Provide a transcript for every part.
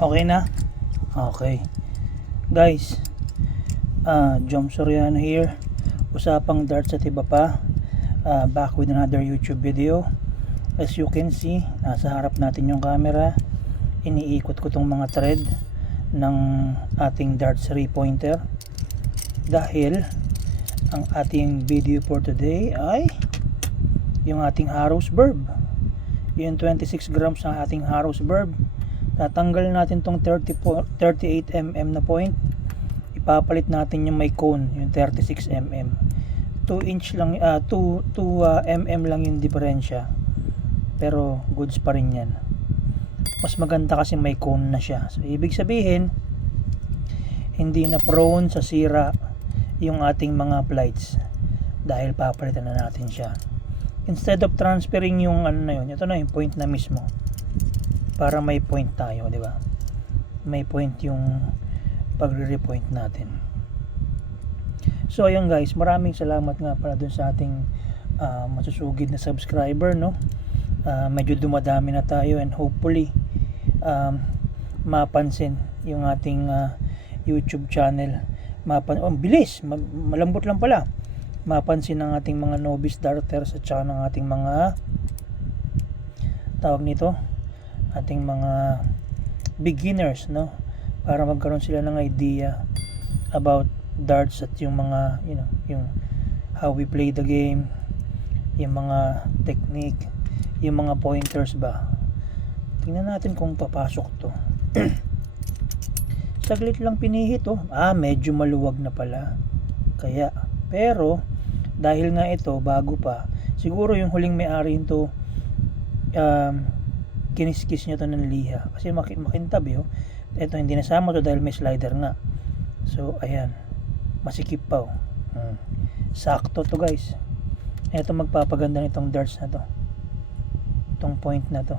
Okay na? Okay. Guys, Jom Soriano here. Usapang darts at iba pa. Back with another YouTube video. As you can see, nasa harap natin yung camera. Iniikot ko tong mga thread ng ating darts 3-pointer. Dahil ang ating video for today ay yung ating Harrow's Verb. Yung 26 grams ng ating Harrow's Verb. Tatanggal natin tong 38mm na point. Ipapalit natin yung may cone, yung 36mm. 2 lang, 2mm lang yung diferensya. Pero goods pa rin yan. Mas maganda kasi may cone na siya. So ibig sabihin, hindi na prone sa sira yung ating mga plates dahil papalitan na natin siya. Instead of transferring yung ano na yun, ito na yung point na mismo. Para may point tayo, di ba? May point yung pagre-repoint natin. So ayun guys, maraming salamat nga pala dun sa ating masusugid na subscriber, no? Medyo dumadami na tayo and hopefully mapansin yung ating YouTube channel. Bilis, malambot lang pala. Mapansin ng ating mga novice darters at saka ng ating mga tawag nito, ating mga beginners, no, para magkaroon sila ng idea about darts at yung mga yung how we play the game, yung mga technique, yung mga pointers ba. Tingnan natin kung papasok to. Saglit lang pinihit, oh. Medyo maluwag na pala kaya, pero dahil nga ito bago pa, siguro yung huling may-ari nito kiniskis niya to ng liha kasi makintab yun. Ito hindi nasama to dahil may slider nga. So ayan, masikip pa, oh. Sakto to guys. Ito magpapaganda nitong darts na to, itong point na to.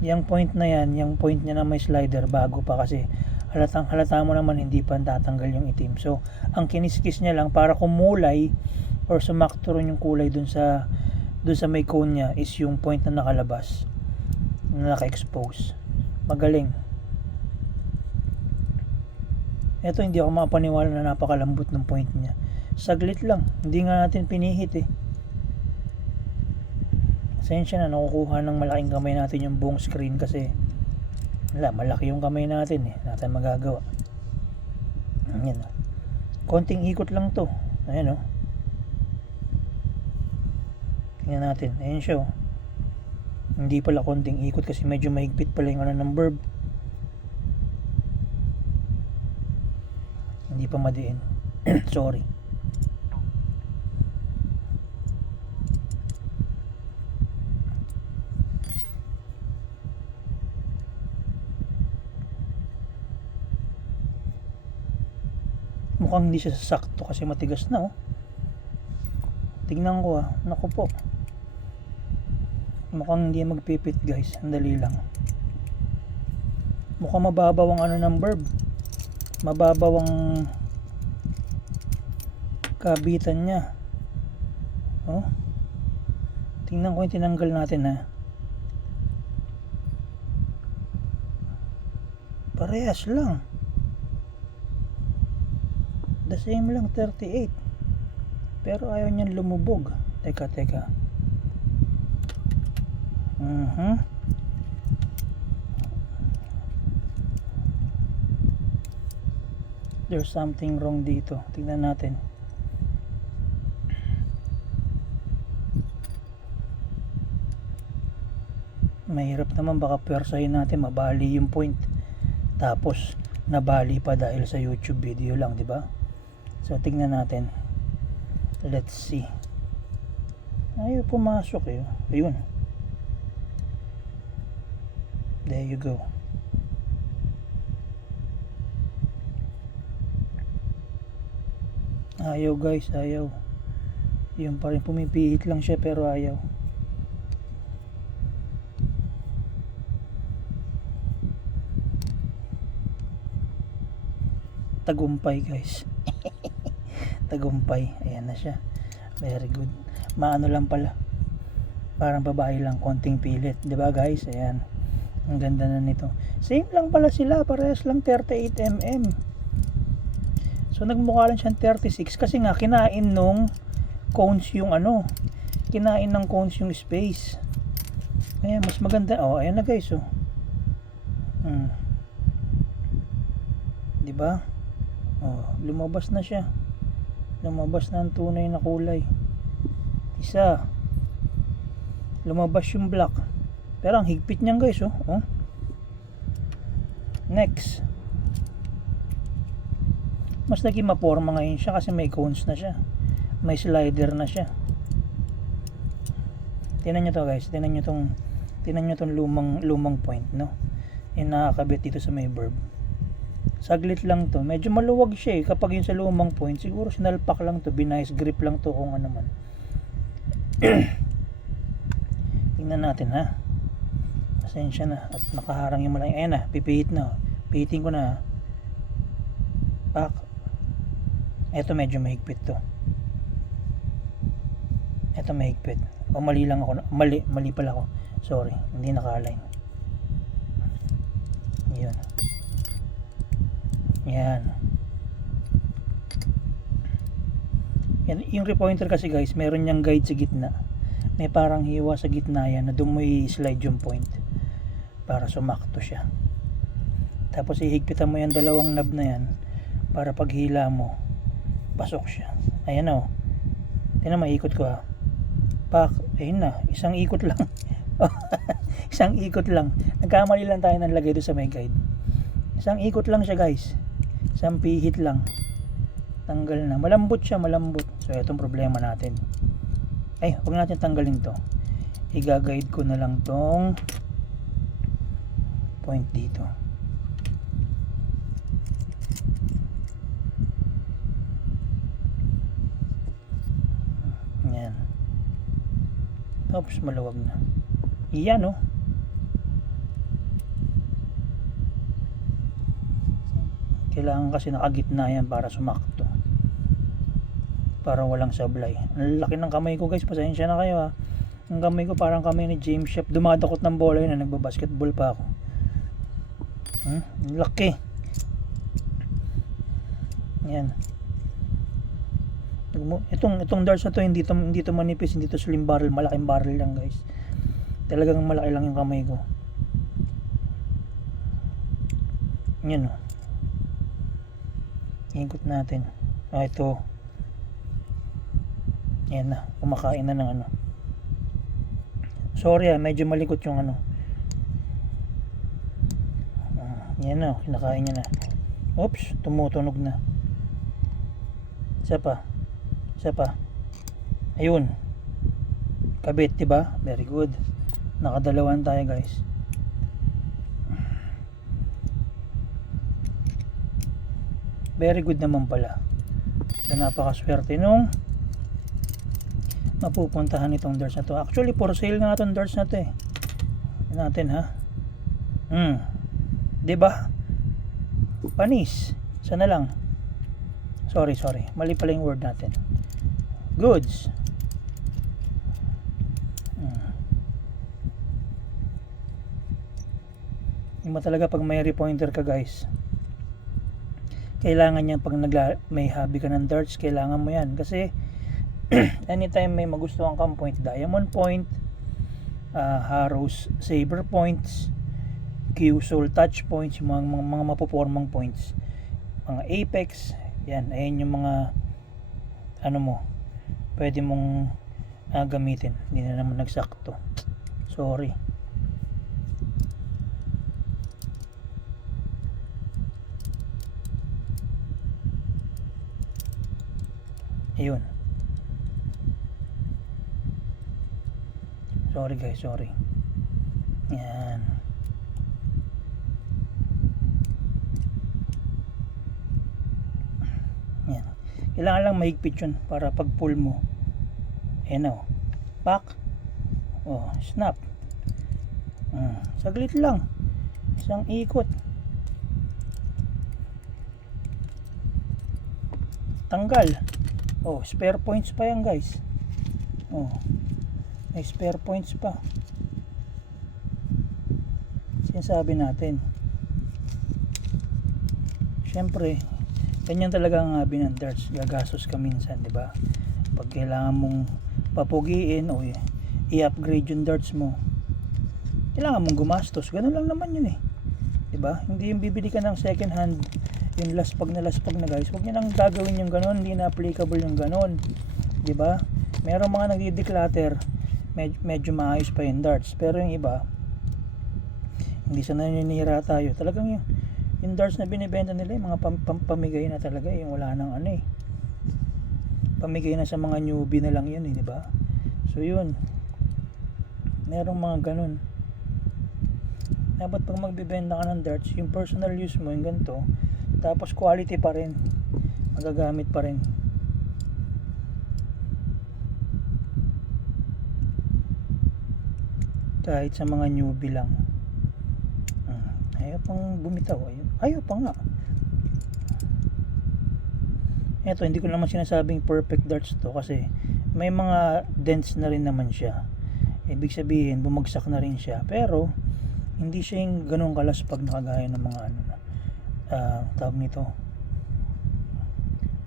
Yung point na yan, yung point niya na may slider bago pa kasi halata mo naman hindi pa tatanggal yung itim. So ang kiniskis niya lang para kumulay or sumakto rin yung kulay dun sa may cone niya is yung point na nakalabas, na naka-expose. Magaling. Ito hindi ako mapaniwala na napakalambot ng point niya. Saglit lang, hindi nga natin pinihit eh. Pasensya na, nakukuha ng malaking kamay natin yung buong screen kasi malaki yung kamay natin eh. Natin magagawa. Ayan, konting ikot lang to. Ayan, oh. Tingnan natin, ayan siya, oh. Hindi pala konting ikot kasi medyo mahigpit pala yung ano ng verb. Hindi pa madiin. Sorry. Mukhang hindi siya sasakto kasi matigas na, oh. Tingnan ko, naku po. Mukhang hindi magpipit guys, sandali lang. Mukhang mababaw ang ano ng verb, mababaw ang kabitan niya, oh. Tingnan ko yung tinanggal natin, ha. Parehas lang, the same lang, 38, pero ayaw niyan lumubog. Teka there's something wrong dito. Tingnan natin. Mahirap naman, baka pwersahin natin mabali yung point tapos nabali pa dahil sa YouTube video lang, di ba? So tingnan natin, let's see. Ayaw pumasok eh. Ayun, there you go. Ayaw guys, ayaw. Yung pa rin, pumipihit lang siya pero ayaw. Tagumpay guys. Tagumpay, ayan na siya. Very good. Maano lang pala, Parang babae lang, konting pilit, 'di ba guys? Ayan. Ang ganda na nito. Same lang pala sila, parehas lang 38mm. So nagmukha lang siyang 36 kasi nga kinain nung cones yung ano, kinain ng cones yung space. Ayan, mas maganda. Oh, ayan na guys, oh. 'Di ba? Oh, lumabas na siya. Lumabas na ang tunay na kulay. Isa. Lumabas yung black. Pero ang higpit niyan guys, oh. Oh. Next. Mas naging maporma ngayon siya kasi may cones na siya. May slider na siya. Tingnan niyo to guys, tingnan niyo tong lumang point, no. Yung nakakabit dito sa may verb. Saglit lang to. Medyo maluwag siya eh. Kapag yung sa lumang point, siguro sinalpak lang to, binice grip lang to kung ano man. Tingnan natin ha. Pasensya na at nakaharang yung malaki. Ayan na, pipihit na. Pihitin ko na. Pak. Ito medyo mahigpit to. Ito mahigpit. O mali lang ako. Mali pala ako. Sorry, hindi naka-align. Yun. Yan. Yan. Yung repointer kasi guys, meron niyang guide sa gitna. May parang hiwa sa gitna yan na doon mo i-slide yung point para sumakto siya. Tapos ihigpitan mo yung dalawang knob na yan para pag hila mo, pasok siya. Ayan o. Tingnan mo, ikot ko ha. Pak. Ayun na. Isang ikot lang. Isang ikot lang. Nagkamali lang tayo ng lagay doon sa may guide. Isang ikot lang siya guys. Isang pihit lang. Tanggal na. Malambot siya, malambot. So itong problema natin. Ay, huwag natin tanggalin to. Iga-guide ko na lang tong point dito. Yan. Tapos maluwag na. Iyan oh. Kailangan kasi nakagitna yan para sumakto. Para walang sablay. Ang laki ng kamay ko guys, pasensya na kayo ha. Ang kamay ko parang kamay ni James Shep. Dumadakot ng bola yun na nagbabasketball pa ako. Ang laki. Yan. Itong darts na to hindi to manipis, hindi to slim barrel, malaking barrel lang guys. Talagang malaki lang yung kamay ko. Yan o. Ikot natin. Ito. Yan na, kumakain na ng ano. Sorry medyo malikot yung ano. Yan na, kinakain niya na. Oops, tumutunog na. Isa pa. Ayun. Kabit, diba? Very good. Nakadalawan tayo guys. Very good naman pala. So napakaswerte nung mapupuntahan itong darts na to. Actually for sale nga itong darts na to eh. Natin ha. Diba? Panis. Sana lang. Sorry. Mali pala yung word natin. Goods. Hindi mo talaga pag may repointer ka guys. Kailangan yan pag may hobby ka ng darts, kailangan mo yan. Kasi anytime may magustuhan kang point, diamond point, Harrow's saber points, Q-Soul touch points, yung mga mapupormang points, mga apex, yan, ayan yung mga ano mo, pwede mong gamitin. Hindi na naman nagsakto. Sorry. Ayun. Sorry guys, sorry. Yan. Yan. Kailangan lang mahigpit yun para pag pull mo. Ayan o. Pak. Oh, snap. Saglit lang. Isang ikot. Tanggal. Oh, spare points pa yan guys. Oh. May spare points pa. Sinasabi natin. Siyempre, ganyan talaga ang habi ng darts. Gagastos ka minsan, di ba? Pag kailangan mong papugiin o i-upgrade yung darts mo, kailangan mong gumastos. Ganun lang naman yun eh. Di ba? Hindi yung bibili ka ng second hand, yung laspag na guys. Huwag niyo nang gagawin yung ganun. Hindi na applicable yung ganun. Di ba? Merong mga nagdi-declutter, medyo maayos pa yung darts. Pero yung iba, hindi sa naninira tayo. Talagang yung darts na binibenta nila, yung mga pamigay na talaga, yung wala nang ano eh. Pamigay na sa mga newbie na lang yun eh, di ba? So yun. Merong mga ganun. Dapat pag magbibenta ka ng darts, yung personal use mo, yung ganito, tapos quality pa rin. Magagamit pa rin. Kahit sa mga newbie lang. Ayaw pang bumitaw. Ayaw pa nga. Eto, hindi ko naman sinasabing perfect darts to kasi may mga dents na rin naman siya. Ibig sabihin, bumagsak na rin siya. Pero, hindi siya yung ganun kalas pag nakagaya ng mga tawag nito,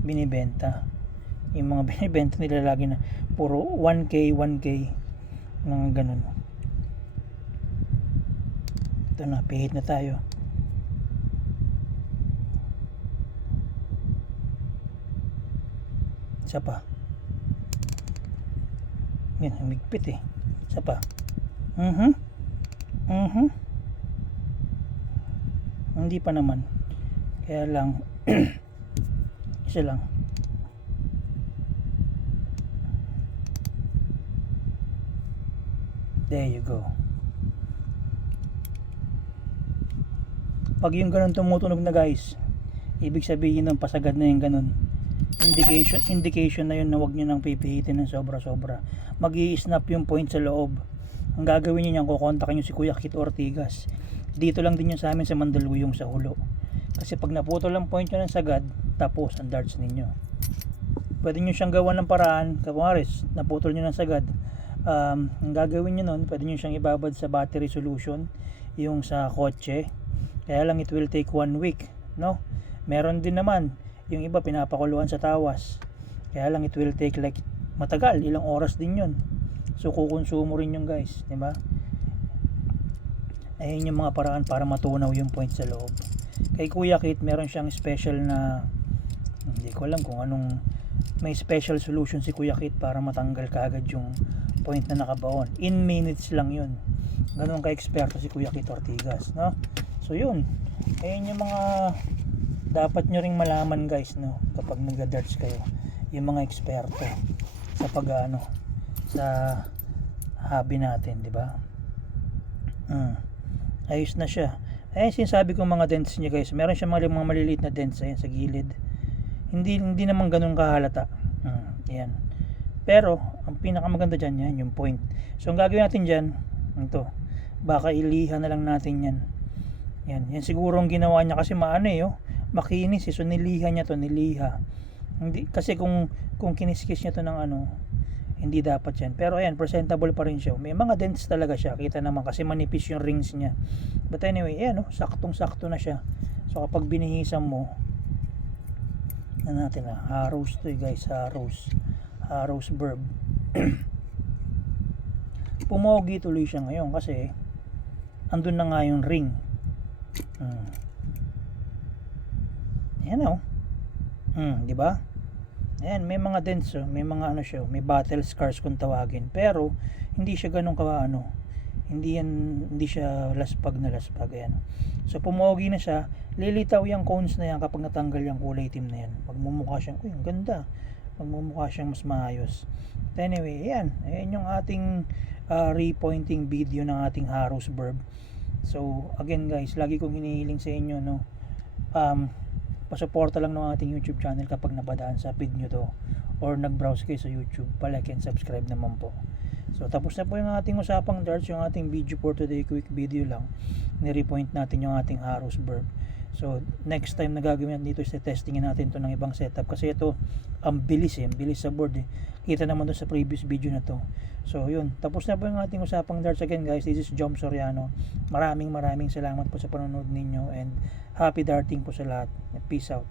binibenta. Yung mga binibenta nila lagi na puro 1K, 1K, mga ganun. Ito na, pihit na tayo. Isa pa. Yan, humigpit eh. Isa pa. Hindi pa naman. Kaya lang, isa lang. There you go. Pag yung ganun tumutunog na guys, ibig sabihin ng pasagad na yung ganun. Indication na yun na huwag nyo nang pipihitin ng sobra-sobra. Mag-i-snap yung point sa loob. Ang gagawin nyo yan, kukontakin nyo si Kuya Kit Ortigas. Dito lang din yun sa amin sa Mandaluyong sa Hulo. Kasi pag naputol ang point nyo ng sagad, tapos ang darts ninyo. Pwede nyo siyang gawan ng paraan. Kaparis, naputol nyo ng sagad. Ang gagawin nyo nun, pwede nyo siyang ibabad sa battery solution, yung sa kotse. Kaya lang it will take 1 week, no? Meron din naman yung iba pinapakuluan sa tawas. Kaya lang it will take like matagal, ilang oras din yun. So kukonsumo rin yung guys, di ba? Ayun yung mga paraan para matunaw yung point sa loob. Kay Kuya Kit, meron siyang special na, hindi ko alam kung anong, may special solution si Kuya Kit para matanggal kaagad yung point na nakabaon. In minutes lang yun. Ganun ka-eksperto si Kuya Kit Ortigas, no? So yun, ayun yung mga dapat nyo ring malaman guys, no, kapag nagda-darts kayo, yung mga eksperto sa sa hobby natin, di ba? Ayos na siya. Ayun sinasabi kong mga dents niya guys, meron siya mga maliliit na dents ayan sa gilid. Hindi naman ganun kahalata. Ayan. Pero ang pinakamaganda dyan yan, yung point. So ang gagawin natin dyan, ito, baka iliha na lang natin yan. Yan siguro ang ginawa niya kasi makinis so niliha niya to, hindi kasi kung kiniskis niya to ng hindi dapat yan, pero ayan, presentable pa rin siya. May mga dents talaga siya, kita naman kasi manipis yung rings niya, but anyway, ayan saktong sakto na siya. So kapag binihisan mo natin Harrows to guys, Harrows Verb. Pumogi tuloy siya ngayon kasi andun na nga yung ring. Ayan di ba? Ayan, may mga dents, may mga may battle scars kung tawagin, pero hindi siya ganun hindi siya laspag na laspag. Ayan. So pumogi na siya, lilitaw yung cones na yan kapag natanggal yung kulay itim na yan. Magmumukha siyang, ang ganda. Magmumukha siyang mas maayos. But anyway, ayan yung ating repointing video ng ating Harrows Verb. So again guys, lagi kong hinihiling sa inyo pasuporta lang ng ating YouTube channel kapag napadaan sa feed nyo to or nag-browse kayo sa YouTube, like and subscribe naman po. So tapos na po yung ating usapang darts, yung ating video for today, quick video lang. Ni-repoint natin yung ating Harrows Verb. So next time na gagawin natin dito is testingin natin to ng ibang setup kasi ito ang bilis sa board kita naman doon sa previous video na to. So yun, tapos na po yung ating usapang darts. Again guys, this is Jom Soriano. Maraming salamat po sa panonood ninyo and happy darting po sa lahat. Peace out.